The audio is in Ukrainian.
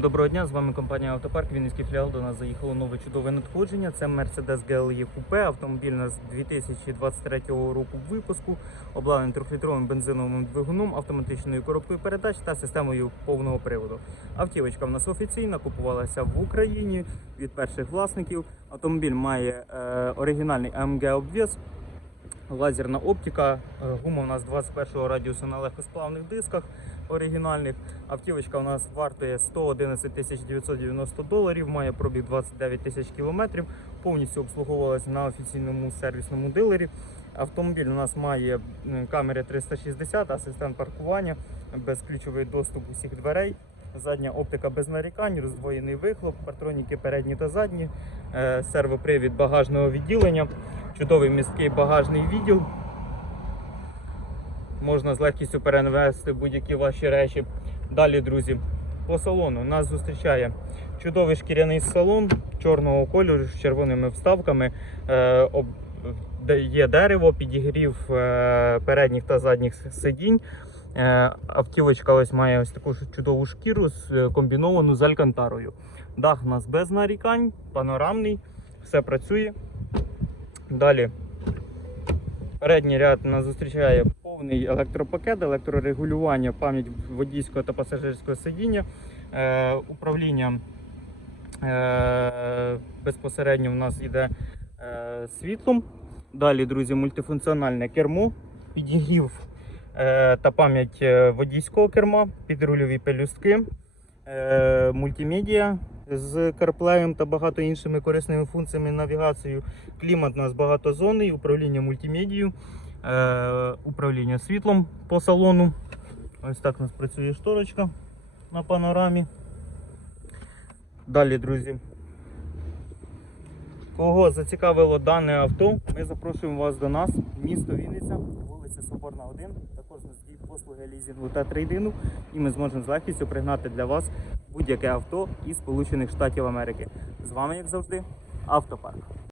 Доброго дня, з вами компанія Автопарк. Вінницький філіал. До нас заїхало нове чудове надходження. Це Mercedes GLE Coupe. Автомобіль у нас 2023 року випуску, обладнаний 3-літровим бензиновим двигуном, автоматичною коробкою передач та системою повного приводу. Автівочка в нас офіційна, купувалася в Україні від перших власників. Автомобіль має е, оригінальний AMG обвіз, лазерна оптика, е, гума у нас 21 радіусу на легкосплавних дисках оригінальних. Автівочка у нас вартує 111 990 доларів, має пробіг 29 тисяч кілометрів, повністю обслуговувалася на офіційному сервісному дилері. Автомобіль у нас має камери 360, асистент паркування, безключовий доступ усіх дверей. Задня оптика без нарікань, роздвоєний вихлоп, партроніки передні та задні, е, сервопривід багажного відділення, чудовий місткий багажний відділ. Можна з легкістю перенести будь-які ваші речі. Далі, друзі, по салону нас зустрічає чудовий шкіряний салон чорного кольору з червоними вставками. Е, є дерево, підігрів е, передніх та задніх сидінь. Е, автівочка ось має ось таку чудову шкіру з- е, комбіновану з алькантарою. Дах у нас без нарікань, панорамний, все працює. Далі Передній ряд нас зустрічає повний електропакет, електрорегулювання, пам'ять водійського та пасажирського сидіння, е, управління безпосередньо в нас йде світлом. Далі, друзі, мультифункціональне кермо, підігрів та пам'ять е, водійського керма, підрульові пелюстки, е, мультимедіа з CarPlay та багато іншими корисними функціями навігацією. Клімат у нас багатозонний, управління мультимедією, е, управління світлом по салону. Ось так у нас працює шторочка на панорамі. Далі, друзі. Кого зацікавило дане авто, ми запрошуємо вас до нас, місто Вінниця, вулиця Соборна 1. Також нас діють послуги лізінгу та трейдину, і ми зможемо з легкістю пригнати для вас будь-яке авто із Сполучених Штатів Америки. З вами, як завжди, Автопарк.